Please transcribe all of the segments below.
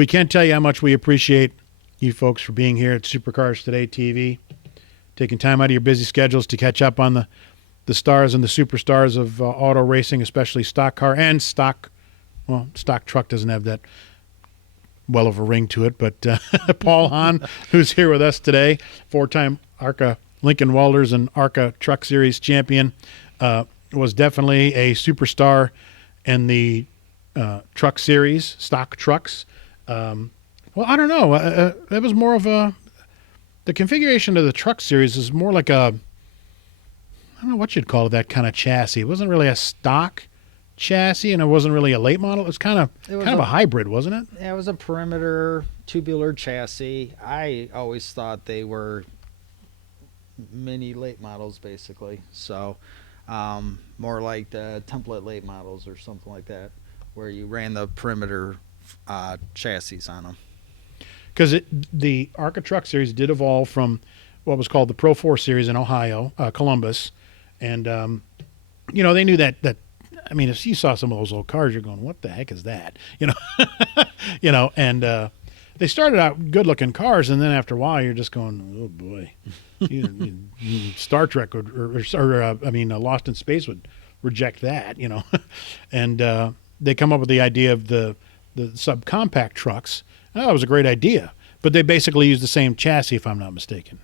We can't tell you how much we appreciate you folks for being here at Supercars Today TV, taking time out of your busy schedules to catch up on the stars and the superstars of auto racing, especially stock car and stock truck doesn't have that well of a ring to it, but Paul Hahn, who's here with us today, four-time ARCA Lincoln Welders and ARCA Truck Series champion, was definitely a superstar in the truck series, stock trucks. Well, I don't know. It was more of the configuration of the truck series is more like I don't know what you'd call it, that kind of chassis. It wasn't really a stock chassis, and it wasn't really a late model. It was kind of a hybrid, wasn't it? Yeah, it was a perimeter tubular chassis. I always thought they were mini late models, basically. So more like the template late models or something like that, where you ran the perimeter chassis on them. Because the ARCA Truck Series did evolve from what was called the Pro 4 Series in Ohio, Columbus, and they knew that. I mean, if you saw some of those old cars, you're going, "What the heck is that?" And they started out good-looking cars, and then after a while, you're just going, "Oh boy." Star Trek Lost in Space would reject that, and they come up with the idea of the subcompact trucks. And that was a great idea, but they basically use the same chassis, if I'm not mistaken.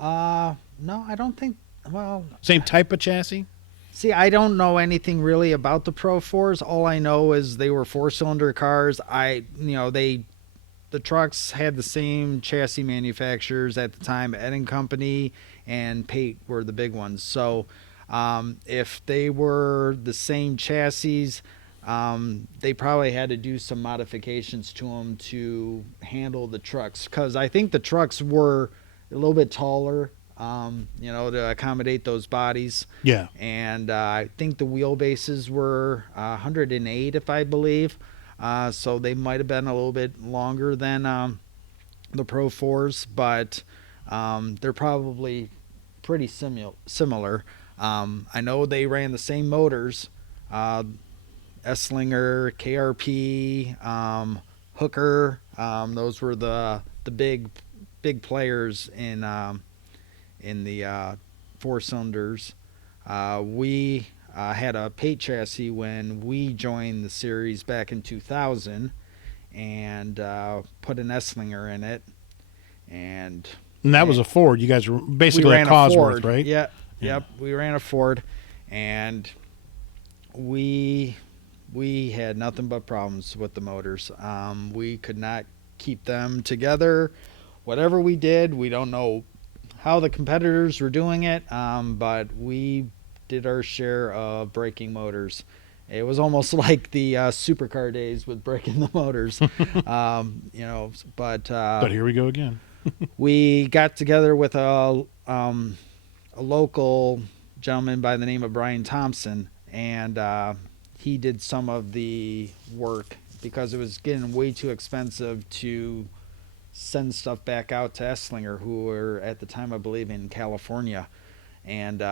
No, I don't think. Well, same type of chassis. See, I don't know anything really about the Pro 4s. All I know is they were 4-cylinder cars. The trucks had the same chassis manufacturers at the time. Ed & Company and Pate were the big ones. So if they were the same chassis, they probably had to do some modifications to them to handle the trucks. Because I think the trucks were a little bit taller, to accommodate those bodies. Yeah. And I think the wheelbases were 108, if I believe. So they might have been a little bit longer than the Pro 4s, but they're probably pretty similar. I know they ran the same motors, Esslinger, KRP, Hooker. Those were the big players in the 4 cylinders. We had a Pate chassis when we joined the series back in 2000, and put an Esslinger in it, and that was a Ford. You guys were basically a Cosworth, right? Yeah. Yep. We ran a Ford, and we had nothing but problems with the motors. We could not keep them together. Whatever we did, we don't know how the competitors were doing it, but we did our share of breaking motors. It was almost like the supercar days with breaking the motors, But here we go again. We got together with a local gentleman by the name of Brian Thompson, and he did some of the work because it was getting way too expensive to send stuff back out to Esslinger, who were at the time, I believe, in California. And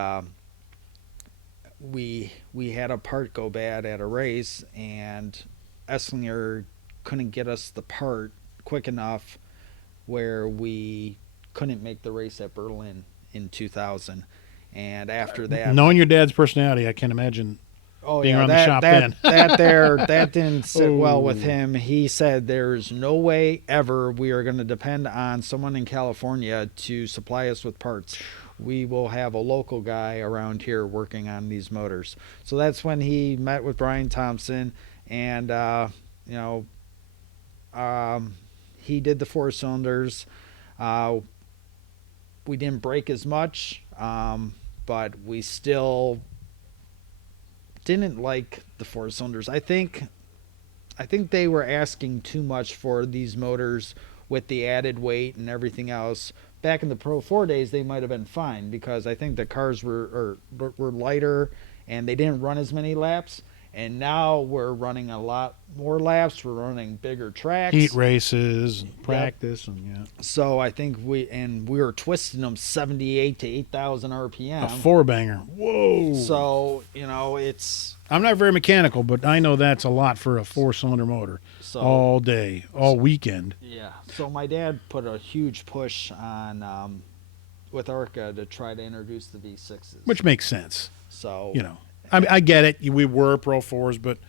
we had a part go bad at a race, and Esslinger couldn't get us the part quick enough where we couldn't make the race at Berlin in 2000. And after that, knowing your dad's personality, I can't imagine being around the shop then. that didn't sit well with him. He said there's no way ever we are going to depend on someone in California to supply us with parts. We will have a local guy around here working on these motors. So that's when he met with Brian Thompson, and he did the 4 cylinders. We didn't break as much, but we still didn't like the 4 cylinders. I think they were asking too much for these motors with the added weight and everything else. Back in the Pro 4 days, they might have been fine because I think the cars were lighter and they didn't run as many laps. And now we're running a lot more laps. We're running bigger tracks. Heat races, and practice, and yeah. So I think we were twisting them 78 to 8,000 RPM. A four-banger. Whoa. So, it's... I'm not very mechanical, but I know that's a lot for a four-cylinder motor. So, all day, all weekend. Yeah. So my dad put a huge push on with ARCA to try to introduce the V6s. Which makes sense. So... I mean, I get it. We were Pro 4s, but,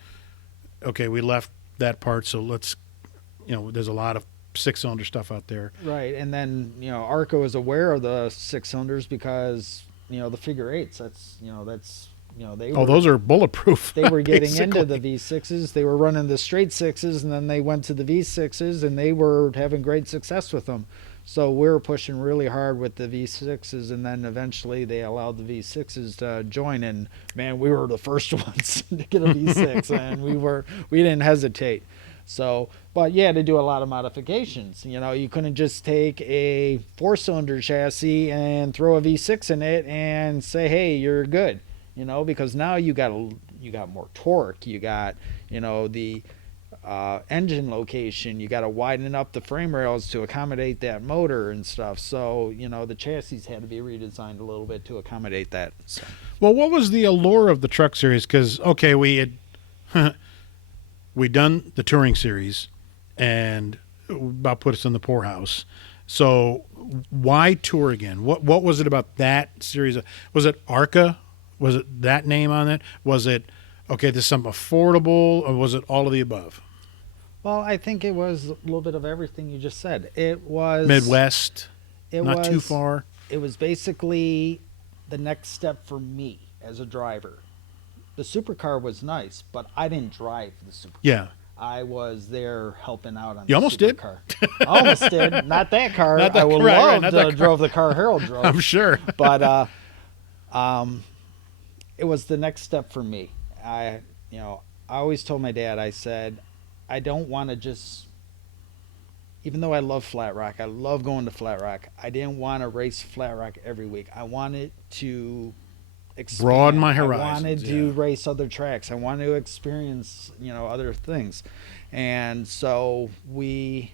okay, we left that part, so let's, there's a lot of six-cylinder stuff out there. Right, and then, ARCA was aware of the six-cylinders because, the figure eights, they were... Oh, those are bulletproof. They were getting basically. into the V6s. They were running the straight sixes, and then they went to the V6s, and they were having great success with them. So we were pushing really hard with the V6s, and then eventually they allowed the V6s to join. And man, we were the first ones to get a V6, and we didn't hesitate. So, but you had to do a lot of modifications. You couldn't just take a four-cylinder chassis and throw a V6 in it and say, "Hey, you're good," because now you got more torque. You got the engine location. You got to widen up the frame rails to accommodate that motor and stuff. So the chassis had to be redesigned a little bit to accommodate that. So. Well, what was the allure of the truck series? Because we had we done the touring series and about put us in the poorhouse. So why tour again? What was it about that series? Was it ARCA? Was it that name on it? Was it this is something affordable, or was it all of the above? Well, I think it was a little bit of everything you just said. It was Midwest, not too far. It was basically the next step for me as a driver. The supercar was nice, but I didn't drive the supercar. Yeah. I was there helping out on you the almost supercar. I almost did. Not that car. Not that I would car, love to have drove the car Harold drove. I'm sure. But it was the next step for me. I always told my dad, I said, I don't want to just, even though I love Flat Rock, I love going to Flat Rock, I didn't want to race Flat Rock every week. I wanted to expand. Broaden my horizons. I wanted to race other tracks. I wanted to experience, other things. And so we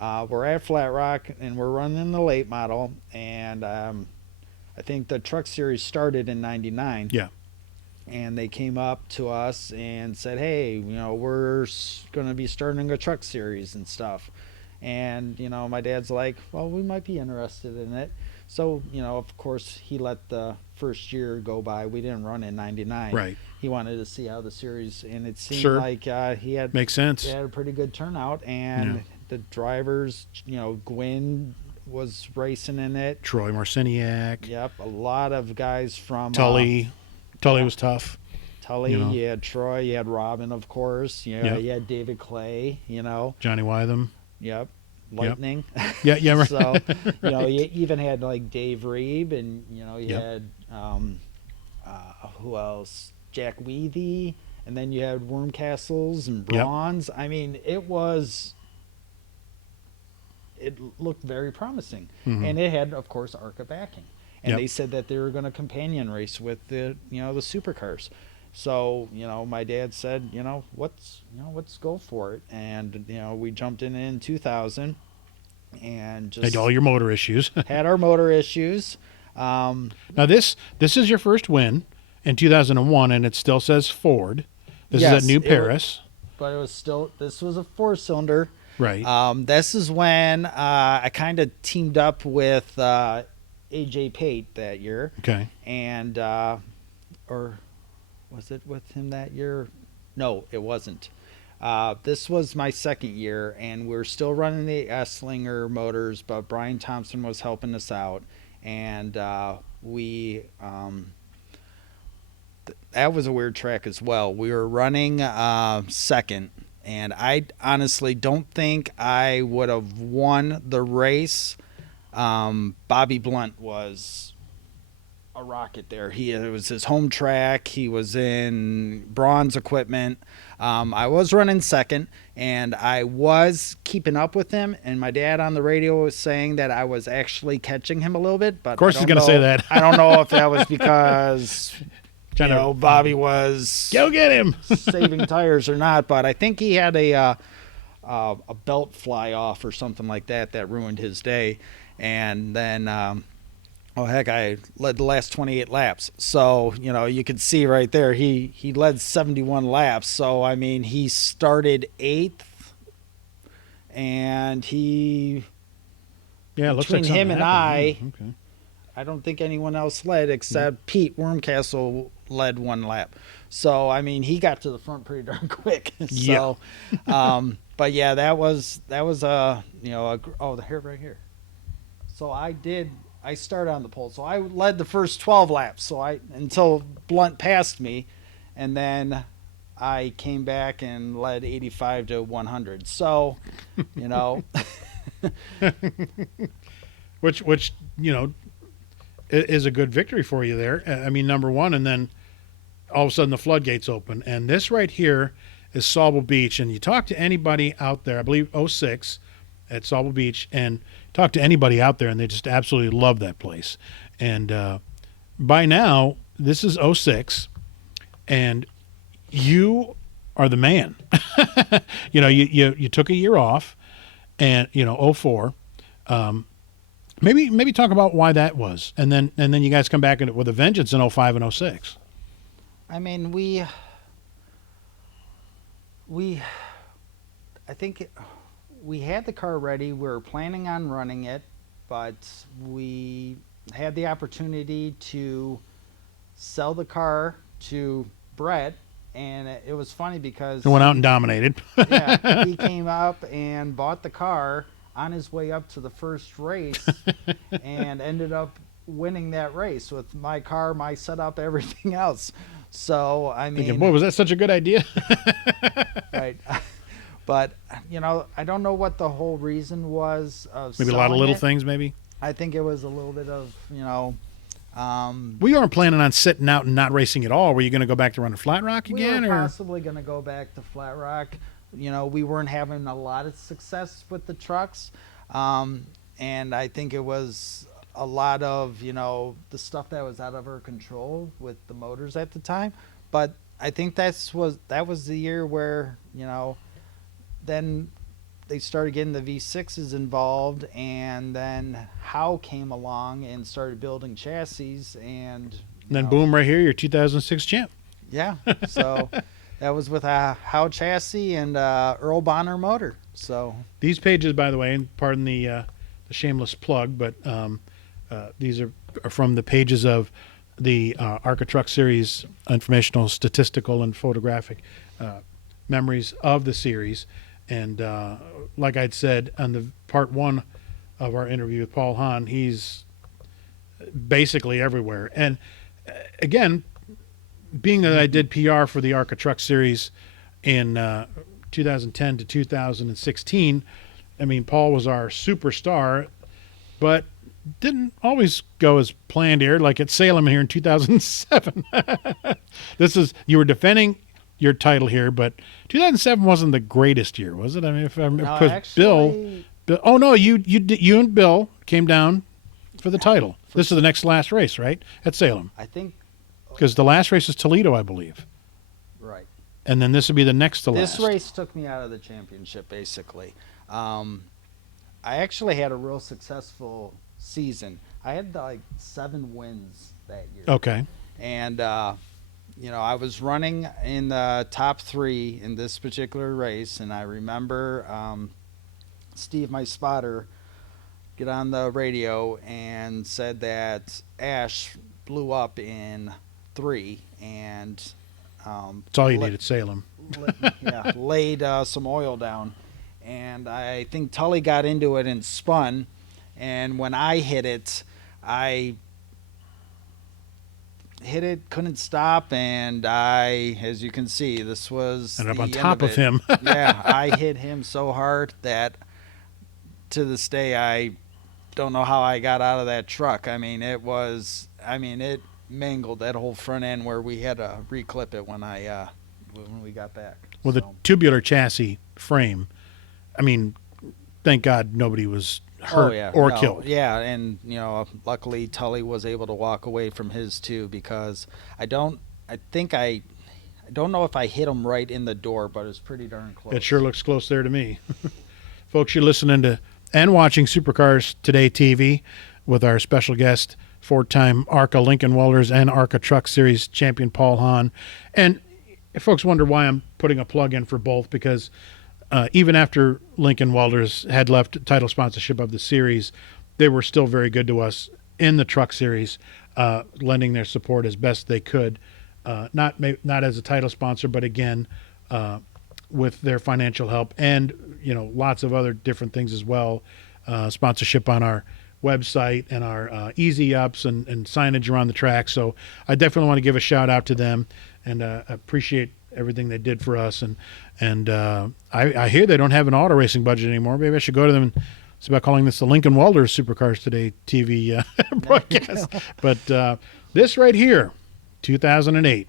were at Flat Rock, and we're running the late model, and I think the Truck Series started in 99. Yeah. And they came up to us and said, "Hey, we're going to be starting a truck series and stuff." And my dad's like, "Well, we might be interested in it." So of course, he let the first year go by. We didn't run in 99. Right. He wanted to see how the series, and it seemed Sure. like he had makes sense. He had a pretty good turnout, and the drivers, Gwynn was racing in it. Troy Marciniak. Yep, a lot of guys from Tully. Tully was tough. Tully, you had Troy, you had Robin, of course. You had David Clay, Johnny Wytham. Yep. Lightning. Yep. Yeah, right. So, you even had like Dave Reeb, and, you had, who else? Jack Weathy, and then you had Worm Castles and Bronze. I mean, it looked very promising. Mm-hmm. And it had, of course, ARCA backing. And they said that they were going to companion race with the supercars. So, my dad said, let's go for it. And, we jumped in 2000 and just had all your motor issues. had our motor issues. Now this is your first win in 2001, and it still says Ford. This is at New Paris. But it was still, this was a four-cylinder. Right. This is when I kind of teamed up with AJ Pate that year. Okay. And, or was it with him that year? No, it wasn't. This was my second year, and we were still running the S-Slinger motors, but Brian Thompson was helping us out. And that was a weird track as well. We were running second, and I honestly don't think I would have won the race. Bobby Blunt was a rocket there. It was his home track. He was in bronze equipment. I was running second, and I was keeping up with him, and my dad on the radio was saying that I was actually catching him a little bit. But of course he's going to say that. I don't know if that was because Bobby was go get him. saving tires or not, but I think he had a belt fly off or something like that ruined his day. And then, I led the last 28 laps. So, you can see right there, he led 71 laps. So, I mean, he started 8th, and Yeah, it looks like between him something and happened. I, Okay. I don't think anyone else led except Pete Wormcastle led 1 lap. So, I mean, he got to the front pretty darn quick. So, but yeah, that was the hair right here. So I started on the pole. So I led the first 12 laps. Until Blunt passed me, and then I came back and led 85 to 100. So, which is a good victory for you there. I mean, number one, and then all of a sudden the floodgates open. And this right here is Sauble Beach. And you talk to anybody out there, I believe 06 at Sauble Beach, and talk to anybody out there, and they just absolutely love that place. And by now, this is 06, and you are the man. You took a year off, and 04. Maybe talk about why that was, and then you guys come back with a vengeance in 05 and 06. I mean, I think we had the car ready. We were planning on running it, but we had the opportunity to sell the car to Brett, and it was funny because He went out and dominated. yeah, he came up and bought the car on his way up to the first race and ended up winning that race with my car, my setup, everything else. So, I mean... Thinking, boy, was that such a good idea? Right. But, I don't know what the whole reason was of Maybe a lot of little it. things, maybe? I think it was a little bit of, We weren't planning on sitting out and not racing at all. Were you going to go back to run a Flat Rock again? We were or possibly going to go back to Flat Rock. We weren't having a lot of success with the trucks. And I think it was a lot of, the stuff that was out of our control with the motors at the time. But I think that was the year where, then they started getting the V6s involved, and then Howe came along and started building chassis, and then boom, right here, your 2006 champ. Yeah, so that was with a Howe chassis and Earl Bonner motor. So these pages, by the way, and pardon the shameless plug, but these are from the pages of the ARCA Truck Series, Informational, Statistical, and Photographic memories of the series. And like I'd said on the part 1 of our interview with Paul Hahn, he's basically everywhere. And again, being that I did PR for the ARCA Truck Series in 2010 to 2016, I mean, Paul was our superstar, but didn't always go as planned here, like at Salem here in 2007. You were defending your title here, but 2007 wasn't the greatest year, was it? I mean, if I'm no, because actually, Bill, oh no, you and Bill came down for the title. This is the last race, right? At Salem. I think Because the last race is Toledo, I believe. right. And then this would be the next to This last. race took me out of the championship, basically. I actually had a real successful season. I had like 7 wins that year. Okay. And, I was running in the top 3 in this particular race. And I remember Steve, my spotter, get on the radio and said that Ash blew up in 3 and That's all you need at Salem. laid some oil down, and I think Tully got into it and spun, and when I hit it, couldn't stop, and as you can see, this was And up the on end top of it. him. Yeah, I hit him so hard that to this day I don't know how I got out of that truck. I mean, it mangled that whole front end where we had to reclip it when we got back. With a tubular chassis frame. I mean, thank God nobody was hurt or killed. Yeah, and luckily Tully was able to walk away from his too, because I don't think I don't know if I hit him right in the door, but it's pretty darn close. It sure looks close there to me. Folks, you're listening to and watching Supercars Today TV with our special guest, four-time ARCA Lincoln Welders and ARCA Truck Series champion Paul Hahn. And if folks wonder why I'm putting a plug in for both, because even after Lincoln Welders had left title sponsorship of the series, they were still very good to us in the Truck Series, lending their support as best they could. Not as a title sponsor, but again, with their financial help and, lots of other different things as well. Sponsorship on our website and our easy ups and signage around the track. So I definitely want to give a shout out to them and appreciate everything they did for us. And I hear they don't have an auto racing budget anymore. Maybe I should go to them and see about calling this the Lincoln Welders Supercars Today TV broadcast. But this right here, 2008,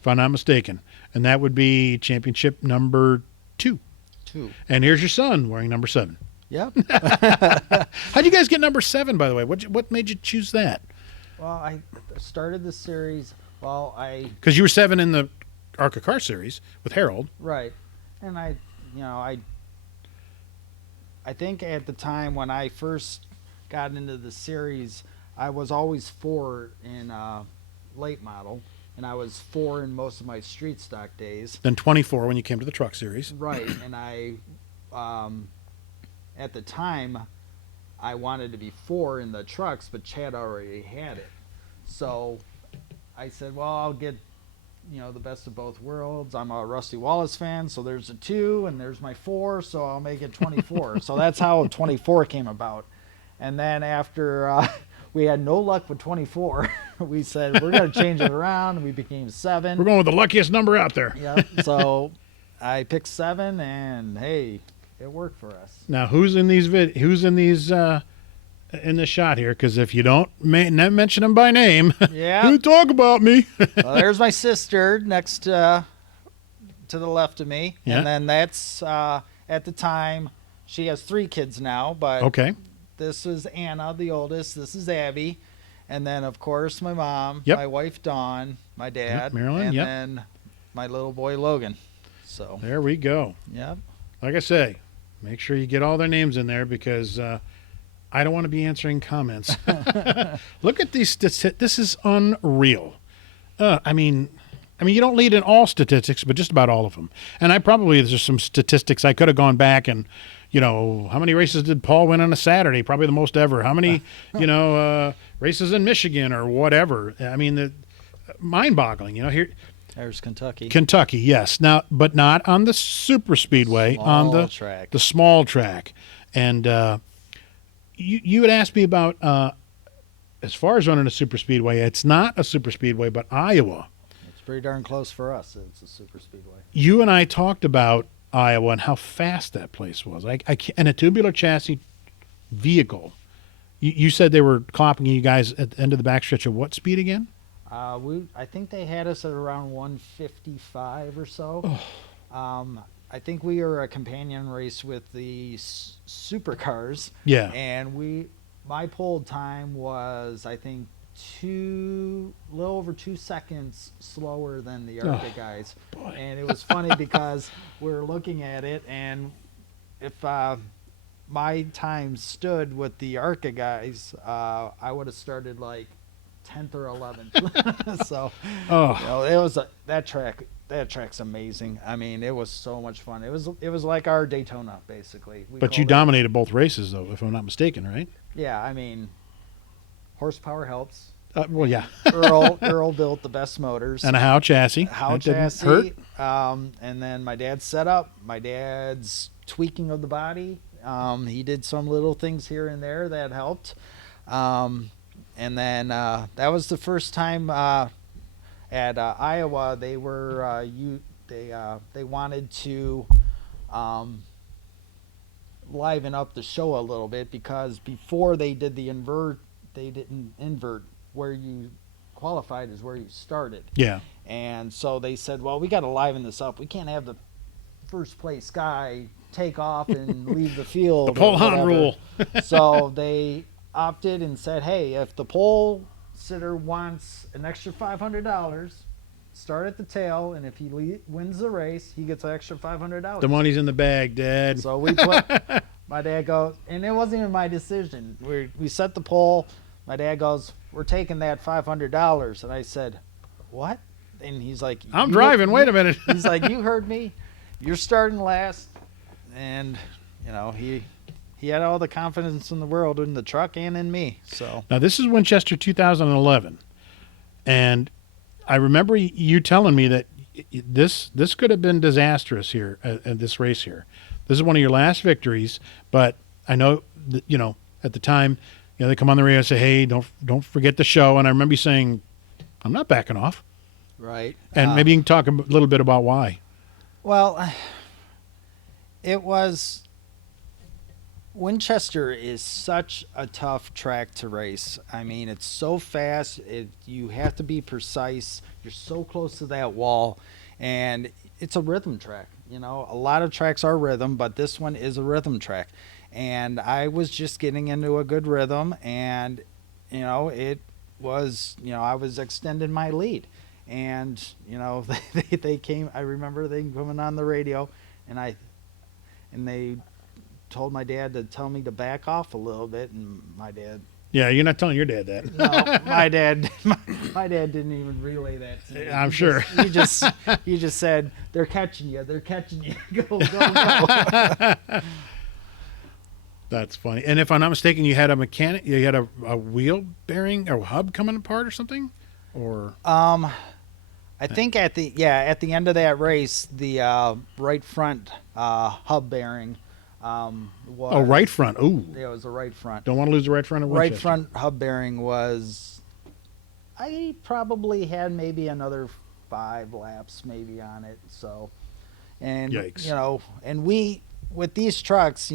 if I'm not mistaken. And that would be championship number 2. And here's your son wearing number 7. Yep. How'd you guys get number 7, by the way? What made you choose that? Well, I started the series. Because you were 7 in the ARCA Car Series with Harold. Right. And I think at the time when I first got into the series, I was always 4 in late model, and I was 4 in most of my street stock days. Then 24 when you came to the Truck Series. Right. And I, at the time, I wanted to be 4 in the trucks, but Chad already had it. So I said, well, I'll get, the best of both worlds. I'm a Rusty Wallace fan, so there's a 2, and there's my 4, so I'll make it 24. So that's how 24 came about. And then after we had no luck with 24, we said, we're going to change it around, and we became 7. We're going with the luckiest number out there. Yep. So I picked 7, and hey, it worked for us. Now, who's in these in this shot here? Because if you don't mention them by name, yeah, you talk about me. Well, there's my sister next to the left of me, Yeah. and then that's at the time she has 3 kids now, but Okay. this is Anna, the oldest. This is Abby, and then of course my mom, Yep. my wife Dawn, my dad, Marilyn, and yep. then my little boy Logan. So There we go. yep. Like I say, make sure you get all their names in there because I don't want to be answering comments. Look at these statistics. This is unreal. I mean, you don't lead in all statistics, but just about all of them. And there's some statistics I could have gone back and, how many races did Paul win on a Saturday? Probably the most ever. How many, races in Michigan or whatever? I mean, mind-boggling. Here, There's Kentucky. Kentucky, yes. Now, but not on the super speedway, on the track. the small track. And you had asked me about as far as running a super speedway. It's not a super speedway, but Iowa. It's pretty darn close for us. It's a super speedway. You and I talked about Iowa and how fast that place was. And a tubular chassis vehicle. You said they were clopping you guys at the end of the backstretch at what speed again? I think they had us at around 155 or so. I think we were a companion race with the supercars. Yeah. And my pole time was, I think, a little over 2 seconds slower than the ARCA guys. Boy. And it was funny because we're looking at it, and if my time stood with the ARCA guys, I would have started like 10th or 11th. So it was that track's amazing. I mean, it was so much fun. It was like our Daytona, basically. But you dominated both races, though, if I'm not mistaken, right? Yeah, I mean, horsepower helps. Well, yeah. Earl built the best motors. And a Howe chassis. Howe That didn't chassis. hurt. And then my dad's setup, my dad's tweaking of the body. He did some little things here and there that helped. And then that was the first time at Iowa they were they wanted to liven up the show a little bit, because before they did the invert, they didn't invert. Where you qualified is where you started. Yeah. And so they said, well, we got to liven this up. We can't have the first place guy take off and leave the field. The pole Hahn rule. So they opted and said, hey, if the pole sitter wants an extra $500, start at the tail, and if he wins the race, he gets an extra $500. The money's in the bag, Dad. So we put. My dad goes, and it wasn't even my decision. We set the pole. My dad goes, "We're taking that $500," and I said, "What?" And he's like, I'm driving. Wait a minute. He's like, "You heard me. You're starting last." And he had all the confidence in the world in the truck and in me. So Now, this is Winchester 2011. And I remember you telling me that this could have been disastrous here at this race here. This is one of your last victories, but I know that, at the time, they come on the radio and say, "Hey, don't forget the show." And I remember you saying, "I'm not backing off." right. And maybe you can talk a little bit about why. Well, it was. Winchester is such a tough track to race. I mean, it's so fast. You have to be precise. You're so close to that wall, and it's a rhythm track. A lot of tracks are rhythm, but this one is a rhythm track. And I was just getting into a good rhythm, and it was I was extending my lead, and they came. I remember they coming on the radio, and they told my dad to tell me to back off a little bit, and my dad. Yeah, you're not telling your dad that. No, my dad didn't even relay that to me. I'm sure. He just said, "They're catching you. They're catching you. Go." That's funny. And if I'm not mistaken, you had a mechanic. You had a wheel bearing or hub coming apart or something, or. I think at the end of that race, the right front hub bearing. Right front. Ooh. Yeah, it was the right front. Don't want to lose the right front of Winchester. Right front hub bearing was. I probably had maybe another 5 laps maybe on it. So, and yikes. And we with these trucks,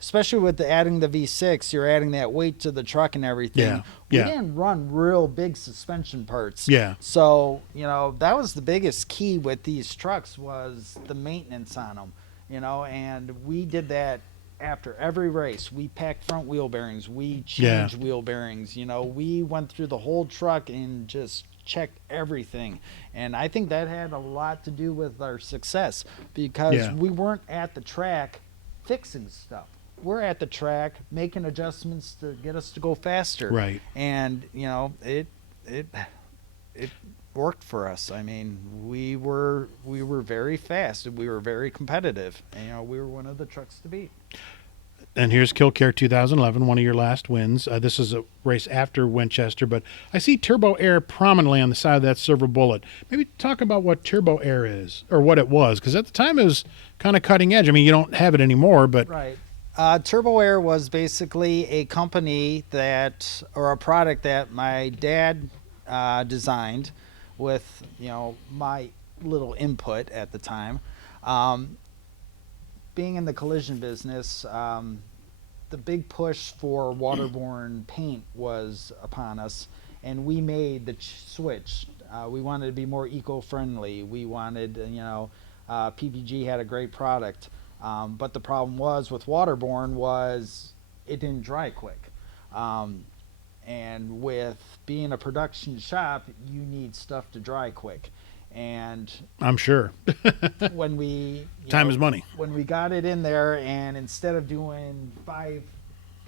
especially with adding the V6, you're adding that weight to the truck and everything. Yeah. We didn't run real big suspension parts. Yeah. So, that was the biggest key with these trucks was the maintenance on them, and we did that after every race. We packed front wheel bearings. We changed wheel bearings. We went through the whole truck and just checked everything. And I think that had a lot to do with our success because we weren't at the track fixing stuff. We're at the track making adjustments to get us to go faster. Right. And, it worked for us. I mean, we were very fast and we were very competitive. And, we were one of the trucks to beat. And here's Killcare 2011, one of your last wins. This is a race after Winchester, but I see Turbo Air prominently on the side of that silver bullet. Maybe talk about what Turbo Air is, or what it was, because at the time it was kind of cutting edge. I mean, you don't have it anymore, but... Right. Turbo Air was basically a company or a product that my dad designed with, my little input at the time. Being in the collision business, the big push for waterborne paint was upon us, and we made the switch. We wanted to be more eco-friendly. We wanted, PPG had a great product, but the problem was with waterborne was it didn't dry quick. And with being a production shop, you need stuff to dry quick. And I'm sure when we time is money. When we got it in there, and instead of doing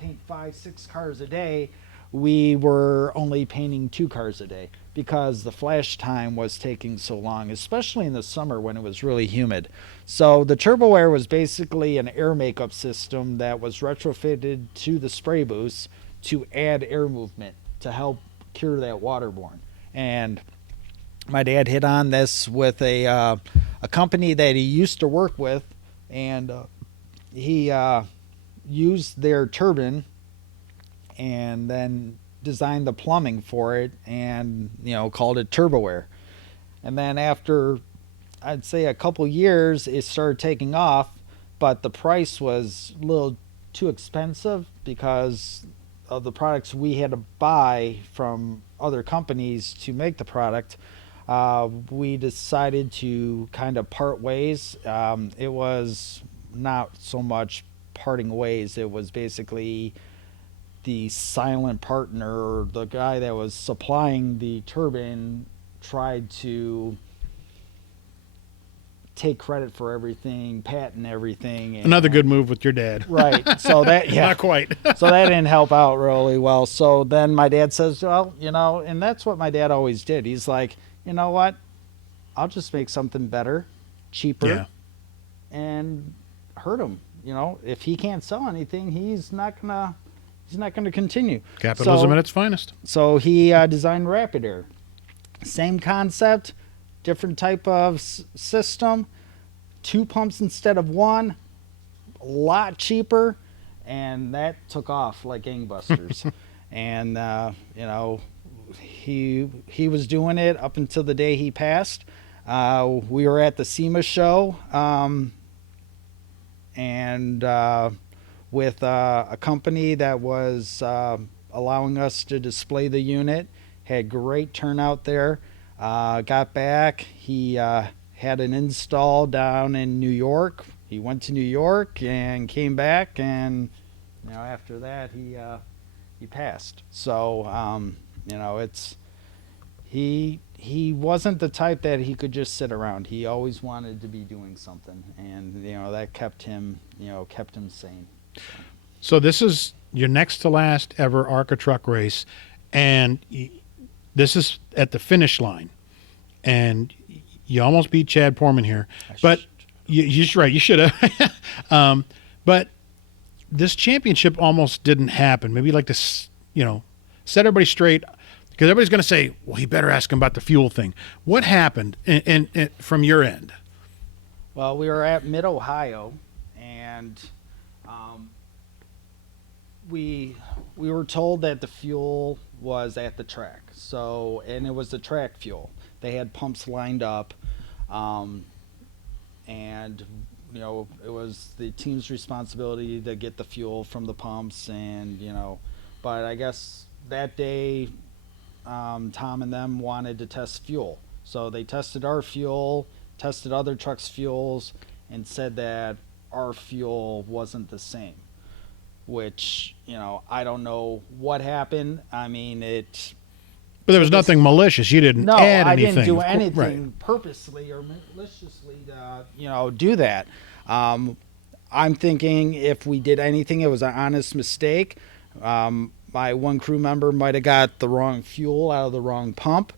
6 cars a day, we were only painting 2 cars a day because the flash time was taking so long, especially in the summer when it was really humid. So the Turbo Air was basically an air makeup system that was retrofitted to the spray booths to add air movement to help cure that waterborne. And my dad hit on this with a company that he used to work with, and he used their turbine and then designed the plumbing for it and, called it Turbo Air. And then after, I'd say a couple years, it started taking off, but the price was a little too expensive because of the products we had to buy from other companies to make the product. We decided to kind of part ways. It was not so much parting ways. It was basically the silent partner, or the guy that was supplying the turbine, tried to take credit for everything, patent everything. And, Another good move with your dad. Right. So that, yeah. Not quite. So that didn't help out really well. So then my dad says, well, you know, and that's what my dad always did. He's like, you know what? I'll just make something better, cheaper, Yeah. and hurt him. You know, if he can't sell anything, he's not gonna continue. Capitalism So- at its finest. So he designed Rapid Air. Same concept, different type of system, 2 pumps instead of 1, a lot cheaper, and that took off like gangbusters. And you know, he was doing it up until the day he passed. We were at the SEMA show, and with a company that was allowing us to display the unit. Had great turnout there. Got back. He had an install down in New York. He went to New York and came back, and you know, after that he passed. So you know, it's he wasn't the type that he could just sit around. He always wanted to be doing something, and you know, that kept him sane. So this is your next to last ever ARCA truck race, and this is at the finish line, and you almost beat Chad Porman here, but you're right, you should have. But this championship almost didn't happen. Maybe like this, you know, set everybody straight, because everybody's going to say, well, he better ask him about the fuel thing. What happened and from your end? Well, we were at Mid-Ohio, and we were told that the fuel was at the track. So, and it was the track fuel. They had pumps lined up, and you know, it was the team's responsibility to get the fuel from the pumps, and you know, but I guess that day, Tom and them wanted to test fuel, so they tested our fuel, tested other trucks' fuels, and said that our fuel wasn't the same. Which, you know, I don't know what happened. I mean, But there was nothing malicious. You didn't no, add I anything. didn't do Right. anything purposely or maliciously to, you know, do that. I'm thinking if we did anything, it was an honest mistake. My one crew member might have got the wrong fuel out of the wrong pump.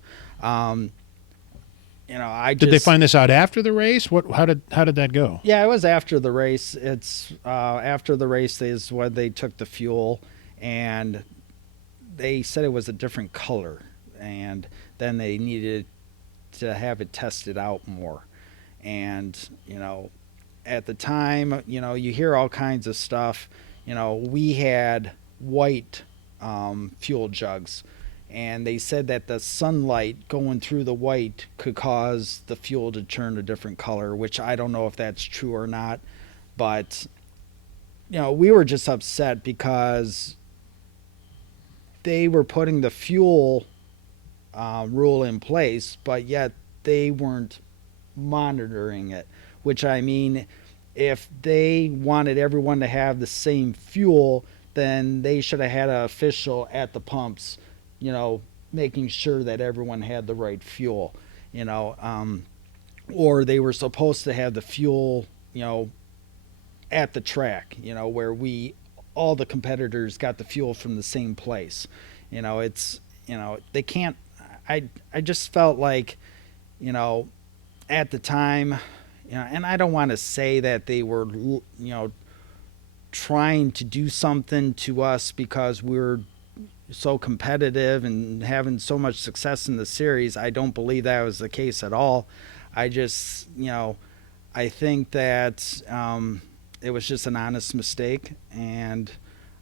You know, Did they find this out after the race? How did that go? Yeah, it was after the race. It's after the race is when they took the fuel, and they said it was a different color, and then they needed to have it tested out more. And you know, at the time, you know, you hear all kinds of stuff. You know, we had white fuel jugs, and they said that the sunlight going through the white could cause the fuel to turn a different color, which I don't know if that's true or not. But you know, we were just upset because they were putting the fuel rule in place, but yet they weren't monitoring it. Which, I mean, if they wanted everyone to have the same fuel, then they should have had an official at the pumps, you know, making sure that everyone had the right fuel, you know, or they were supposed to have the fuel, you know, at the track, you know, where all the competitors got the fuel from the same place. You know, it's, you know, they can't, I just felt like, you know, at the time, you know, and I don't want to say that they were, you know, trying to do something to us because we're so competitive and having so much success in the series. I don't believe that was the case at all. I just, you know, I think that it was just an honest mistake, and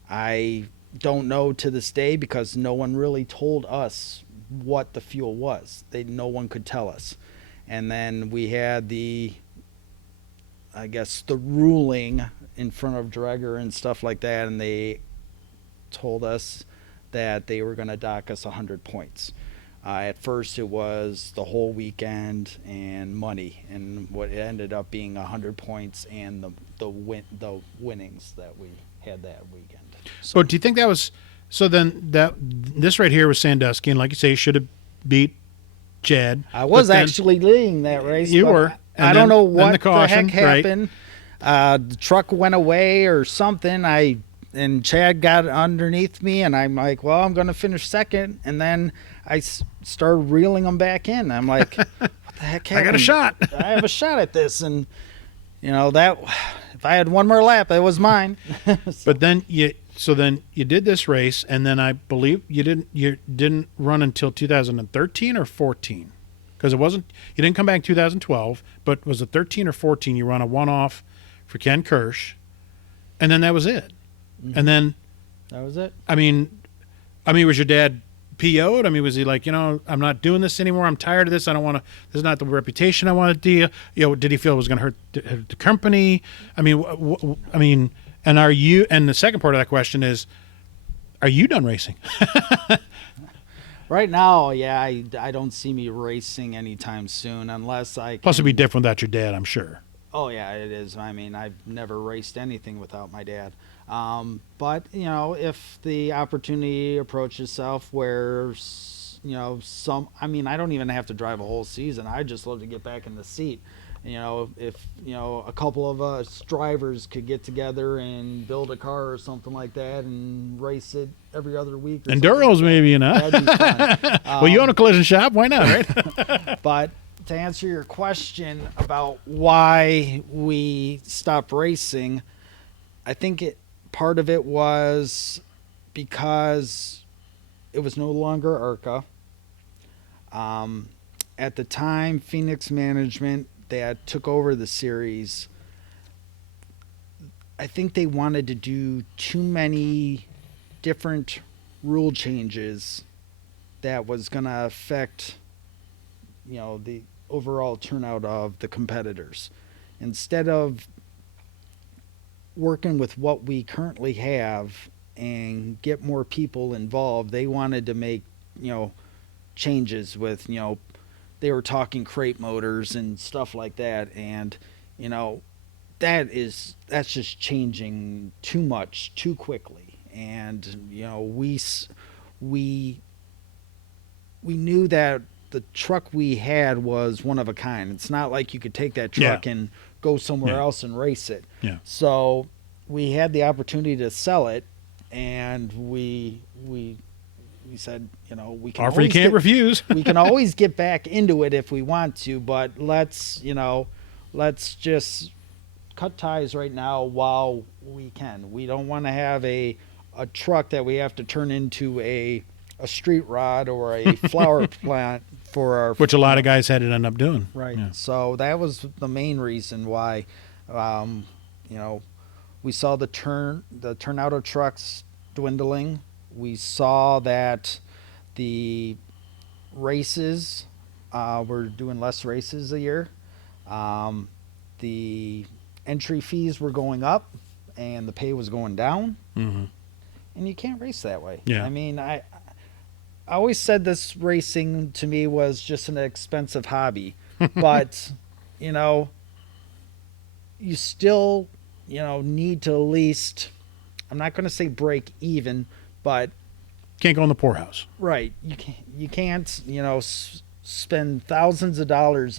I don't know to this day because no one really told us what the fuel was. No one could tell us. And then we had the ruling in front of Dreger and stuff like that, and they told us that they were going to dock us 100 points. At first it was the whole weekend and money, and what it ended up being 100 points and the winnings that we had that weekend. So do you think that was, so then this right here was Sandusky, and like you say, you should have beat Chad. I was But then actually leading that race. You but were. And I don't then- know then what the caution, heck right. happened. The truck went away or something. And Chad got underneath me, and I'm like, well, I'm going to finish second. And then I started reeling them back in. I'm like, what the heck happened? I got a shot. I have a shot at this. And, that if I had one more lap, it was mine. But then you did this race, and then I believe you didn't run until 2013 or 14, because you didn't come back in 2012, but was it 13 or 14? You run a one-off for Ken Kirsch, and then that was it. Mm-hmm. And then That was it. I mean, was your dad PO'd? I mean, was he like, I'm not doing this anymore. I'm tired of this. I don't want to. This is not the reputation I want to deal. Did he feel it was going to hurt the company? I mean, and are you? And the second part of that question is, are you done racing? Right now, yeah, I don't see me racing anytime soon unless I can. Plus, it'd be different without your dad, I'm sure. Oh, yeah, it is. I mean, I've never raced anything without my dad. But, if the opportunity approaches itself where, I don't even have to drive a whole season. I just love to get back in the seat. If, a couple of us drivers could get together and build a car or something like that and race it every other week. Enduros, maybe, That'd be fun. Well, you own a collision shop. Why not, right? But to answer your question about why we stopped racing, I think part of it was because it was no longer ARCA. At the time, Phoenix management that took over the series, I think they wanted to do too many different rule changes that was going to affect the overall turnout of the competitors. Instead of working with what we currently have and get more people involved, they wanted to make changes with they were talking crate motors and stuff like that, and that's just changing too much too quickly. And we knew that the truck we had was one of a kind. It's not like you could take that truck and go somewhere else and race it. Yeah. So we had the opportunity to sell it, and we said, we can Offer you can't refuse. we can always get back into it if we want to, but let's just cut ties right now while we can. We don't want to have a truck that we have to turn into a street rod or a flower plant for our, which a lot of guys had to end up doing. Right. Yeah. So that was the main reason why, we saw the turnout of trucks dwindling. We saw that the races, we're doing less races a year. The entry fees were going up and the pay was going down. Mm-hmm. And you can't race that way. Yeah. I mean, I always said this racing to me was just an expensive hobby, but you still, need to at least, I'm not going to say break even, but Can't go in the poorhouse. right. You can't, spend thousands of dollars